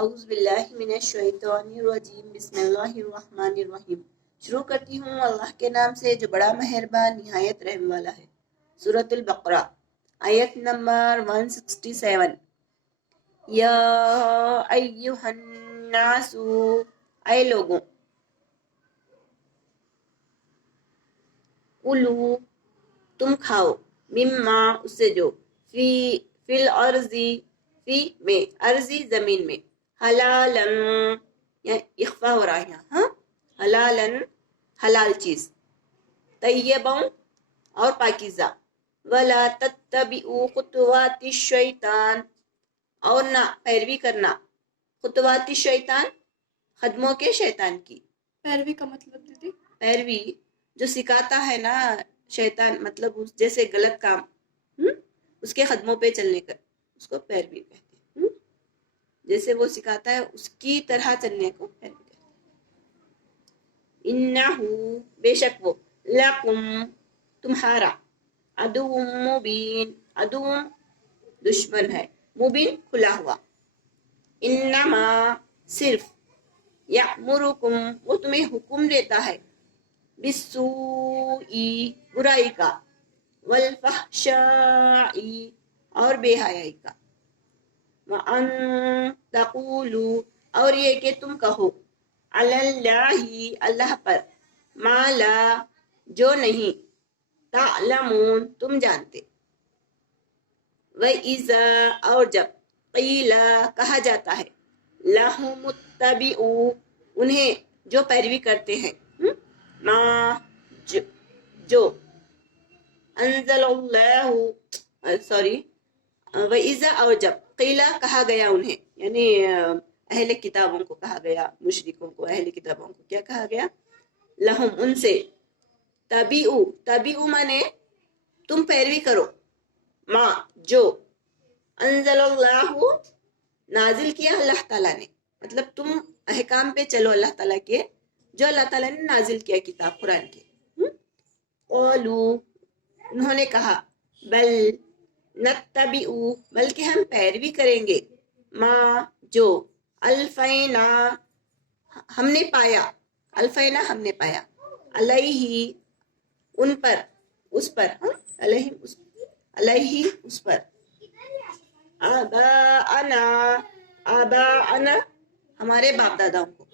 اعوذ باللہ من الشیطان الرجیم بسم اللہ الرحمن الرحیم۔ شروع کرتی ہوں اللہ کے نام سے جو بڑا مہربان نہایت رحم والا ہے۔ سورۃ البقرہ آیت نمبر 167۔ یا ایہا الناس، اے لوگوں، کلو تم کھاؤ، مما اس سے جو، فی الارضی، فی میں، ارضی زمین میں، حلالن یہاں اخفا ہو رہا ہے یہاں، ہاں، حلالن حلال چیز، طیبوں اور پاکیزہ، ولا تتبعوا خطوات الشیطان اور نہ پیروی کرنا، خطوات الشیطان قدموں کے شیطان کی۔ پیروی کا مطلب دیدی؟ پیروی جو سکھاتا ہے نا شیطان، مطلب جیسے غلط کام، اس کے قدموں پہ چلنے کا، اس کو پیروی کہتے ہیں۔ جیسے وہ سکھاتا ہے اس کی طرح چلنے کو پیروی کہتے ہیں۔ انہو بے شک وہ، لکم تمہارا، عدو مبین، عدو دشمن ہے، مبین کھلا ہوا، انما صرف، یأمرکم وہ تمہیں حکم دیتا ہے، بالسوء برائی کا، والفحشاء اور بے حیائی کا، وَأَن تَقُولُوا اور یہ کہ تم کہو، علی اللہ اللہ پر، ما لا جو نہیں، تعلمون تم جانتے۔ وَإِذَا اور جب، قیل کہا جاتا ہے، لَهُمُ اتَّبِعُوا انہیں جو پیروی کرتے ہیں، ما جو انزل اللہ وَإِذَا اور جب، قیل کہا گیا انہیں، یعنی اہل کتابوں کو کہا گیا، مشرکوں کو، اہل کتابوں کو کیا کہا گیا، لہم ان سے، تبیعو مانے تم پیروی کرو، ما جو انزل اللہ نازل کیا اللہ تعالیٰ نے، مطلب تم احکام پہ چلو اللہ تعالیٰ کے، جو اللہ تعالیٰ نے نازل کیا کتاب قرآن کے۔ قولو انہوں نے کہا، بل نتبعو بلکہ ہم پیروی کریں گے، ما جو الفینا ہم نے پایا، الفینا ہم نے پایا، علیہ ان پر، اس پر، علیہ اس پر، آباءنا ہمارے باپ داداؤں کو۔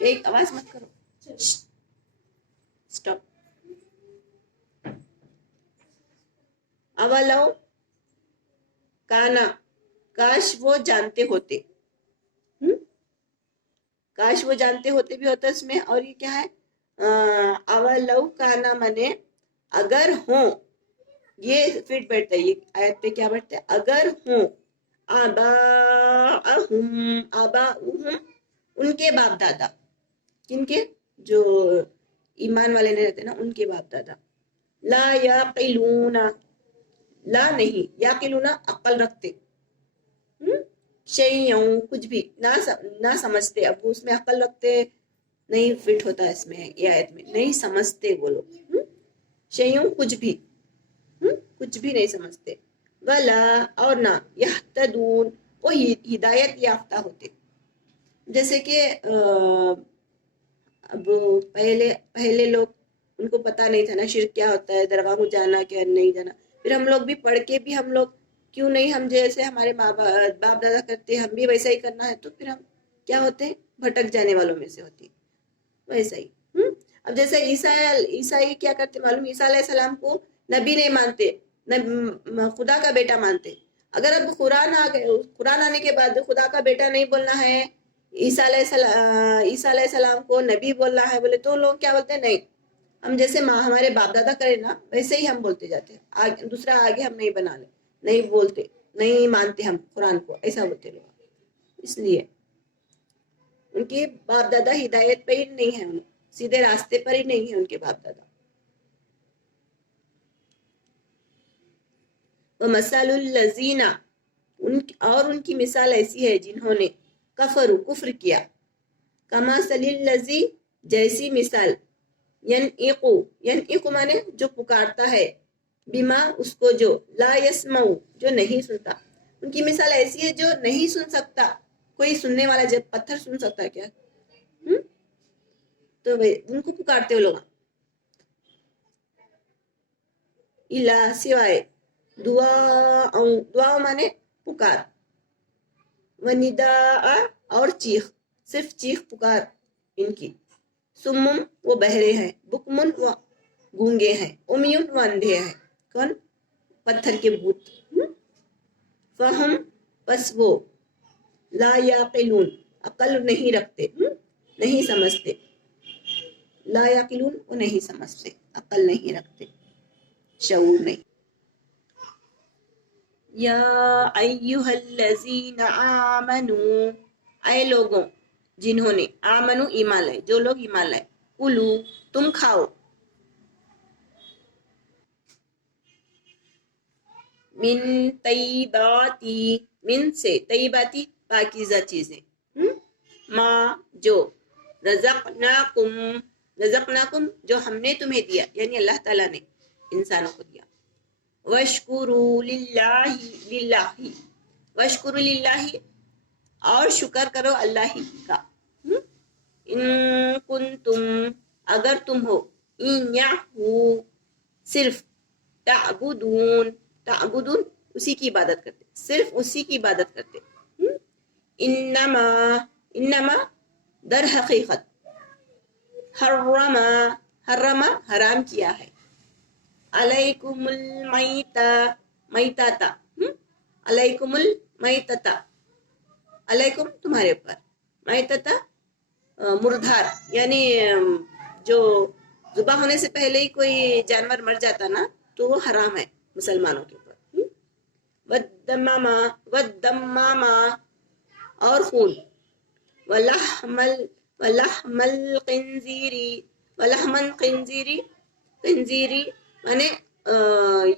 ایک آواز مت کرو، اسٹاپ۔ اولو کانا کاش وہ جانتے ہوتے، کاش وہ جانتے ہوتے بھی ہوتا اس میں، اور یہ کیا ہے، اولو کانا مانے اگر ہوں، یہ فٹ بیٹھتا ہے، یہ آیت پہ کیا بیٹھتا ہے، اگر ہوں، آباؤہم ان کے باپ دادا، کن کے، جو ایمان والے نہیں رہتے نا ان کے باپ دادا، لا یاقلون لا نہیں، یاقلون عقل رکھتے، شیئوں کچھ بھی، نہ سمجھتے، اب اس میں عقل رکھتے نہیں فٹ ہوتا اس میں، یہ آیت میں نہیں سمجھتے وہ لوگ، شیئوں کچھ بھی نہیں سمجھتے، ولا اور نہ، یہتدون وہ ہدایت یافتہ ہوتے۔ جیسے کہ اب پہلے لوگ ان کو پتہ نہیں تھا نا شرک کیا ہوتا ہے، درگاہ کو جانا کیا نہیں جانا، پھر ہم لوگ بھی پڑھ کے بھی ہم لوگ کیوں نہیں، ہم جیسے ہمارے باپ دادا کرتے ہم بھی ویسا ہی کرنا ہے، تو پھر ہم کیا ہوتے ہیں، بھٹک جانے والوں میں سے ہوتی، ویسا ہی۔ اب جیسے عیسائی کیا کرتے معلوم، عیسیٰ علیہ السلام کو نبی نہیں مانتے، خدا کا بیٹا مانتے۔ اگر اب قرآن آنے کے بعد خدا کا بیٹا نہیں بولنا ہے، عیسیٰ علیہ السلام کو نبی بولنا ہے بولے، تو لوگ کیا بولتے ہیں، نہیں، ہم جیسے ہمارے باپ دادا کرے نا ویسے ہی ہم بولتے جاتے ہیں، دوسرا آگے ہم نہیں بنا لے، نہیں بولتے، نہیں مانتے ہم قرآن کو، ایسا بولتے لوگ، اس لیے ان کے باپ دادا ہدایت پہ ہی نہیں ہے، سیدھے راستے پر ہی نہیں ہے ان کے باپ دادا۔ وَمَثَلُ الَّذِينَ اور ان کی مثال ایسی ہے جنہوں نے کفروا کفر کیا، کَمَثَلِ الَّذِی جیسی مثال، ینعق مانے جو پکارتا ہے، بیما اس کو جو لا یسمعو جو نہیں سنتا. ان کی مثال ایسی ہے جو نہیں سن سکتا. کوئی سننے والا جب پتھر سن سکتا ہے کیا؟ تو ان کو پکارتے ہو لوگ الا سوائے دعا مانے پکار ونداء اور چیخ صرف چیخ پکار ان کی. سمم وہ بہرے ہیں بکمن وہ گونگے ہیں امیون وہ اندھے ہیں. کون؟ پتھر کے بھوت. فہم پس وہ لا یاقلون عقل نہیں رکھتے نہیں سمجھتے. لا یاقلون وہ نہیں سمجھتے عقل نہیں رکھتے شعور نہیں. یا ایہا الذین آمنوا اے لوگوں جنہوں نے آمنو ایمان لائے جو لوگ ایمان لائے کلو تم کھاؤ من طیباتی من سے طیباتی پاکیزہ چیزیں ماں جو رزقناکم جو ہم نے تمہیں دیا یعنی اللہ تعالیٰ نے انسانوں کو دیا. واشکروا للہ واشکروا للہ اور شکر کرو اللہ ہی کا. ان کنتم اگر تم ہو ایاہو صرف تعبدون اسی کی عبادت کرتے صرف اسی کی عبادت کرتے. انما در حقیقت حرم حرام کیا ہے علیکم المیتتا علیکم المیتتا علیکم تمہارے اوپر میتتا مردار یعنی جو ذبح ہونے سے پہلے ہی کوئی جانور مر جاتا نا تو وہ حرام ہے مسلمانوں کے اوپر. والدمامہ اور خون ولحم الخنزیری خنزیری مانے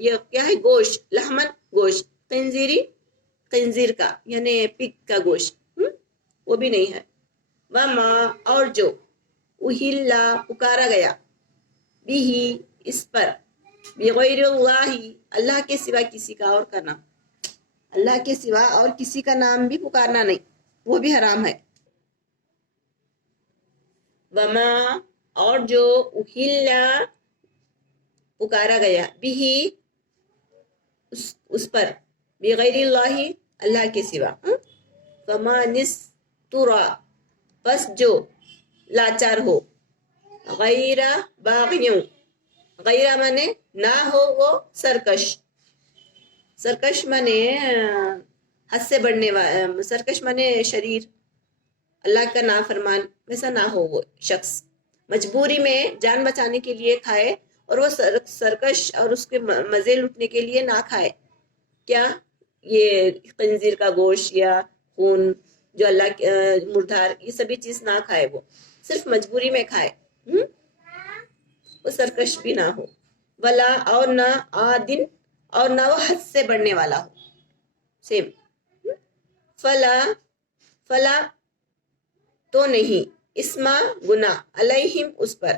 یہ کیا ہے گوشت لحمن گوشت خنزیری خنزیر کا یعنی پگ کا گوشت وہ بھی نہیں ہے. وما اور جو اہلا پکارا گیا بھی اس پر بغیر اللہ اللہ کے سوا کسی کا اور کا نام اللہ کے سوا اور کسی کا نام بھی پکارنا نہیں وہ بھی حرام ہے. وما اور جو اہلا پکارا گیا بھی اس پر بغیر اللہ اللہ کے سوا. فما نسترا پس جو لاچار ہو غیر باغیوں غیر مانے نہ ہو وہ سرکش مانے حد سے بڑھنے والا سرکش مانے شریر اللہ کا نافرمان ویسا نہ ہو وہ شخص مجبوری میں جان بچانے کے لیے کھائے اور وہ سرکش اور اس کے مزے لوٹنے کے لیے نہ کھائے کیا یہ خنزیر کا گوشت یا خون جو اللہ مردار یہ سبھی چیز نہ کھائے وہ صرف مجبوری میں کھائے وہ سرکش بھی نہ ہو. ولا اور نہ آدن اور نہ وہ حد سے بڑھنے والا ہو سیم. فلا تو نہیں اسما گناہ علیہم اس پر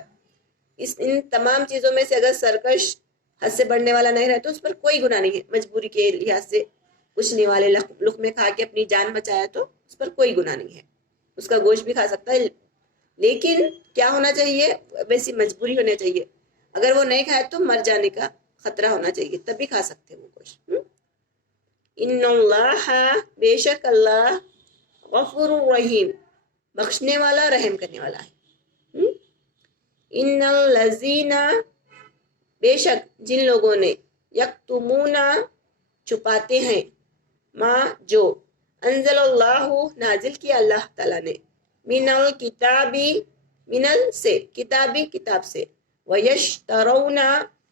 ان تمام چیزوں میں سے اگر سرکش حد سے بڑھنے والا نہیں رہے تو اس پر کوئی گناہ نہیں ہے. مجبوری کے لحاظ سے کچھ والے لقمے کھا کے اپنی جان بچایا تو اس پر کوئی گناہ نہیں ہے. اس کا گوشت بھی کھا سکتا ہے لیکن کیا ہونا چاہیے ویسی مجبوری ہونا چاہیے. اگر وہ نہیں کھائے تو مر جانے کا خطرہ ہونا چاہیے تب بھی کھا سکتے وہ گوشت. ان اللہ بے شک اللہ غفور الرحیم بخشنے والا رحم کرنے والا ہے. ان الذین بے شک جن لوگوں نے یکتمون چھپاتے ہیں ما جو انزل اللہ نازل کیا اللہ تعالیٰ نے من الکتابی من سے کتابی کتاب سے ویشترون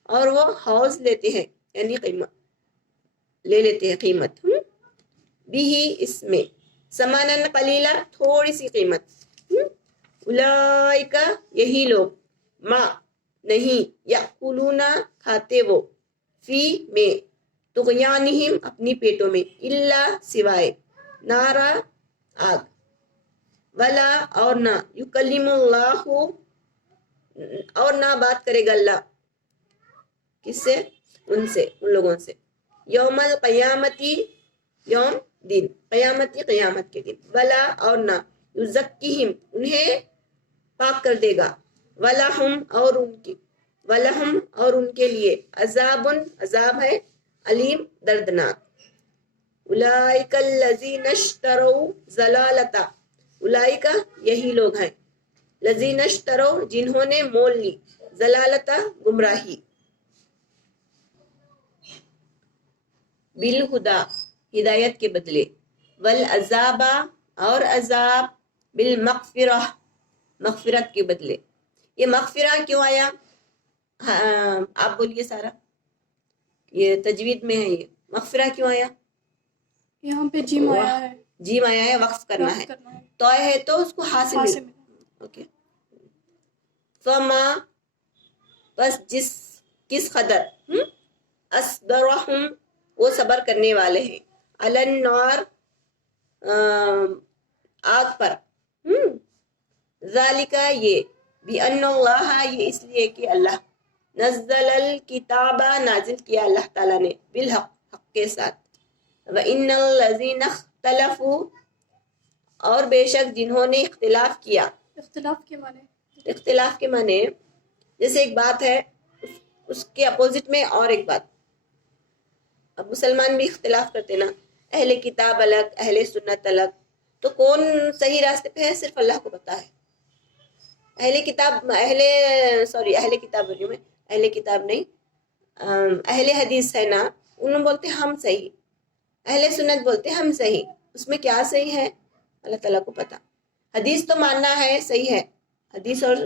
اور وہ حوض لیتے ہیں یعنی قیمت لے لیتے ہیں قیمت بھی اس میں سمانن قلیلا تھوڑی سی قیمت. اولئک یہی لوگ ما نہیں یأکلون کھاتے وہ فی میں طغیانہم اپنی پیٹوں میں الا سوائے نارا آگ ولا اور نہ یکلم اللہ اور نہ بات کرے گا اللہ کس سے ان سے، ان لوگوں سے. یوم القیامتی، یوم دن، قیامتی قیامت کے دن. ولا اور نہ، یزکیہم انہیں پاک کر دے گا. ولہم اور ان کی، ولہم اور ان کے لیے عذاب، عذاب ہے علیم دردناک. اولئک الذین اشتروا ضلالۃ، اولئک یہی لوگ ہیں، الذین اشتروا جنہوں نے مول لی، ضلالۃ گمراہی، بالہدا ہدایت کے بدلے، والعذاب اور عذاب، بالمغفرہ مغفرت کے بدلے. یہ مغفرہ کیوں آیا؟ آپ بولیے سارا، یہ تجوید میں ہے. یہ مغفرہ کیوں آیا؟ یہاں پہ جیم آیا ہے، جیم آیا ہے، وقف کرنا ہے. تو ہے تو اس کو حاصل حاصل اوکے. فما بس کس قدر اصبرہم وہ صبر کرنے والے ہیں، علی النار آگ پر. ذالکا یہ، بِأَنَّ اللَّهَ یہ اس لیے کہ اللہ، نزل الکتاب نازل کیا اللہ تعالیٰ نے، بالحق حق کے ساتھ. وَإِنَّ الَّذِينَ اخْتَلَفُوا اور بے شک جنہوں نے اختلاف کیا. اختلاف کے معنی اختلاف کے معنی جیسے ایک بات ہے اس کے اپوزٹ میں اور ایک بات. اب مسلمان بھی اختلاف کرتے نا، اہل کتاب الگ، اہل سنت الگ. تو کون صحیح راستے پہ ہے صرف اللہ کو پتا ہے. اہل کتاب، اہل کتاب بولی میں، اہل کتاب نہیں، اہل حدیث ہے نا، انہوں بولتے ہم صحیح، اہل سنت بولتے ہم صحیح. اس میں کیا صحیح ہے اللہ تعالیٰ کو پتا. حدیث تو ماننا ہے، صحیح ہے، حدیث اور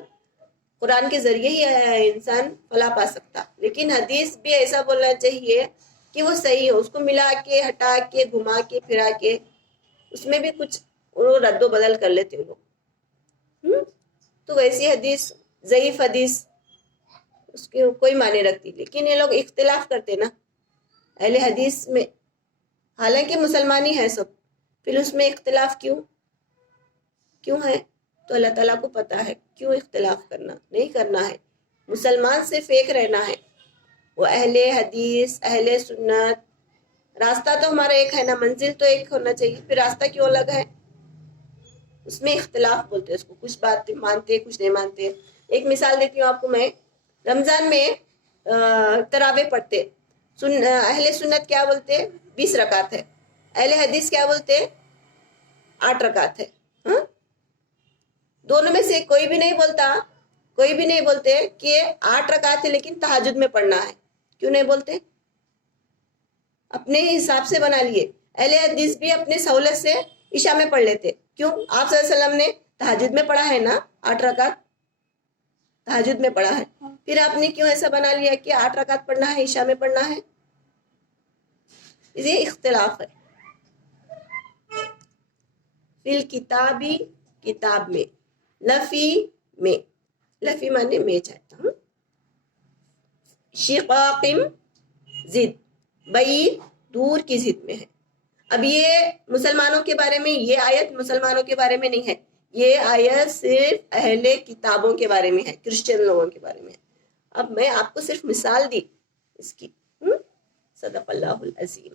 قرآن کے ذریعے ہی انسان فلاح پا سکتا. لیکن حدیث بھی ایسا بولنا چاہیے کہ وہ صحیح ہو، اس کو ملا کے ہٹا کے گھما کے پھرا کے اس میں بھی کچھ رد و بدل کر لیتے ہیں لوگ. تو ویسی حدیث ضعیف حدیث اس کے کوئی معنی رکھتی. لیکن یہ لوگ اختلاف کرتے نا اہل حدیث میں، حالانکہ مسلمانی ہے سب، پھر اس میں اختلاف کیوں ہے؟ تو اللہ تعالیٰ کو پتا ہے کیوں اختلاف کرنا نہیں کرنا ہے. مسلمان صرف ایک رہنا ہے، وہ اہل حدیث اہل سنت. راستہ تو ہمارا ایک ہے نا، منزل تو ایک ہونا چاہیے. پھر راستہ کیوں الگ ہے؟ اس میں اختلاف بولتے ہیں اس کو. کچھ بات مانتے کچھ نہیں مانتے. ایک مثال دیتی ہوں آپ کو میں. رمضان میں تراویح پڑھتے، اہل سنت کیا بولتے 20 رکعت ہے، اہل حدیث کیا بولتے 8 رکعت ہے. دونوں میں سے کوئی بھی نہیں بولتے کہ 8 رکعت ہے لیکن تہجد میں پڑھنا ہے. کیوں نہیں بولتے؟ اپنے حساب سے بنا لیے. اہل حدیث بھی اپنے سہولت سے عشاء میں پڑھ لیتے. کیوں؟ آپ صلی اللہ علیہ وسلم نے تہجد میں پڑھا ہے نا، 8 رکعت تہجد میں پڑھا ہے. پھر آپ نے کیوں ایسا بنا لیا کہ 8 رکعت پڑھنا ہے، عشاء میں پڑھنا ہے؟ یہ اختلاف ہے. فی الکتابی کتاب میں، لفی میں، لفی مانے میں چاہتا ہوں، شقاقم ضد، بعید دور کی ضد میں ہے. اب یہ مسلمانوں کے بارے میں، یہ آیت مسلمانوں کے بارے میں نہیں ہے، یہ آیت صرف اہل کتابوں کے بارے میں ہے، کرسچن لوگوں کے بارے میں ہے. اب میں آپ کو صرف مثال دی اس کی. صدق اللہ العظیم.